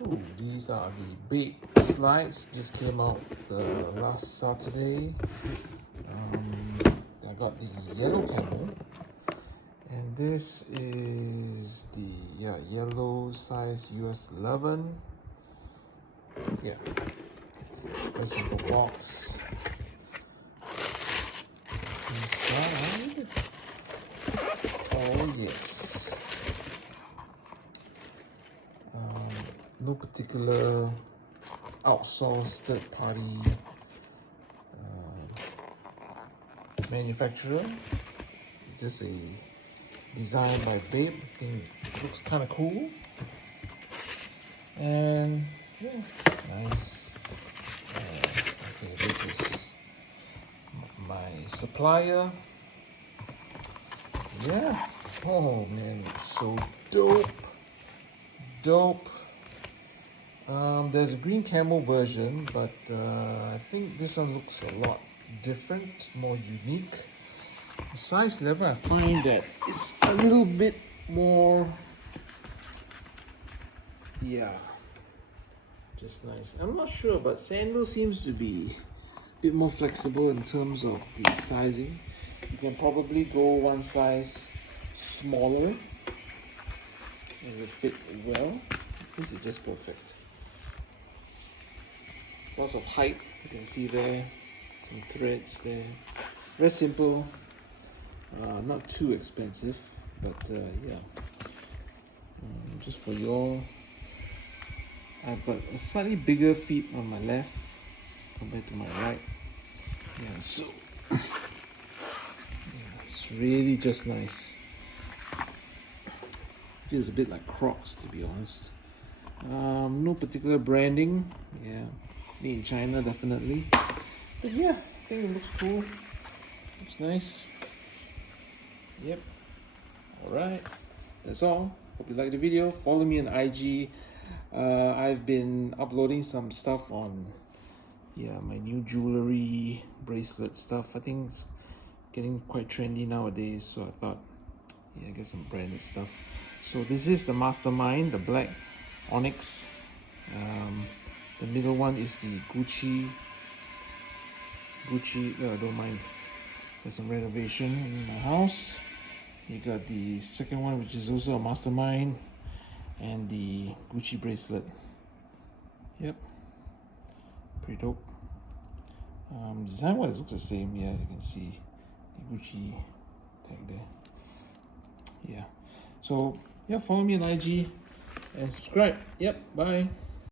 Ooh, these are the Bape slides. Just came out last Saturday. I got the yellow camo, and this is the yellow size US 11. Yeah, this is the box. Inside, oh yes. No particular outsourced third-party manufacturer. Just a design by Bape. I think it looks kind of cool. And yeah, nice. Okay, this is my supplier. Yeah. Oh man, so dope. There's a green camo version, but I think this one looks a lot different, more unique. The size level, I find that it's a little bit more, yeah, just nice. I'm not sure, but Sandals seems to be a bit more flexible in terms of the sizing. You can probably go one size smaller and it will fit well. This is just perfect. Lots of height, you can see there, some threads there. Very simple, not too expensive, but yeah. Just for your, I've got a slightly bigger feet on my left compared to my right. Yeah, so yeah, it's really just nice. Feels a bit like Crocs, to be honest. No particular branding. Yeah, made in China definitely. But yeah, I think it looks cool. Looks nice. Yep. Alright. That's all. Hope you liked the video. Follow me on IG. I've been uploading some stuff on my new jewelry, bracelet stuff. I think it's getting quite trendy nowadays, so I thought get some branded stuff. So this is the Mastermind, the black onyx. The middle one is the Gucci. Don't mind, there's some renovation in my house. You got the second one, which is also a Mastermind, and the Gucci bracelet. Yep, pretty dope. Design-wise, it looks the same. Yeah, you can see the Gucci tag there. Yeah, so yeah, follow me on IG and subscribe. Yep, bye.